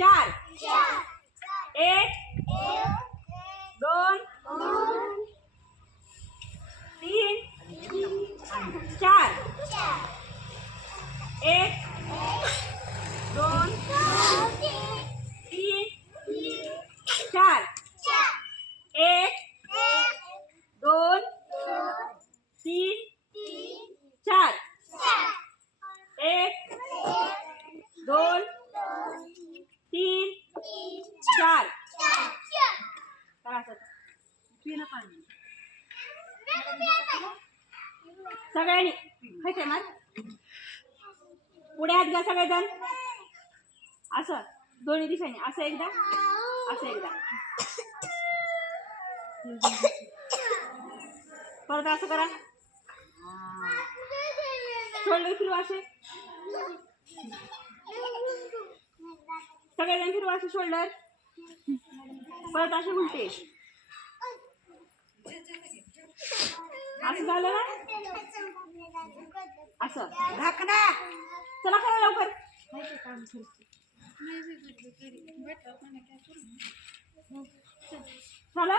चार एक दोन तीन चार एक दोन तीन चार एक दोन तीन चार एक दोन तीन चार सगळ्यांनी खायचंय ना पुढे हात घ्या सगळेजण असं दोन्ही दिशांनी असं एकदा असं एकदा परत असं करा शोल्डर फिरवा असे सगळेजण फिरवा असे शोल्डर परत असे उलटे असं झालं ना असं ढाकणा चला करा लवकर झालं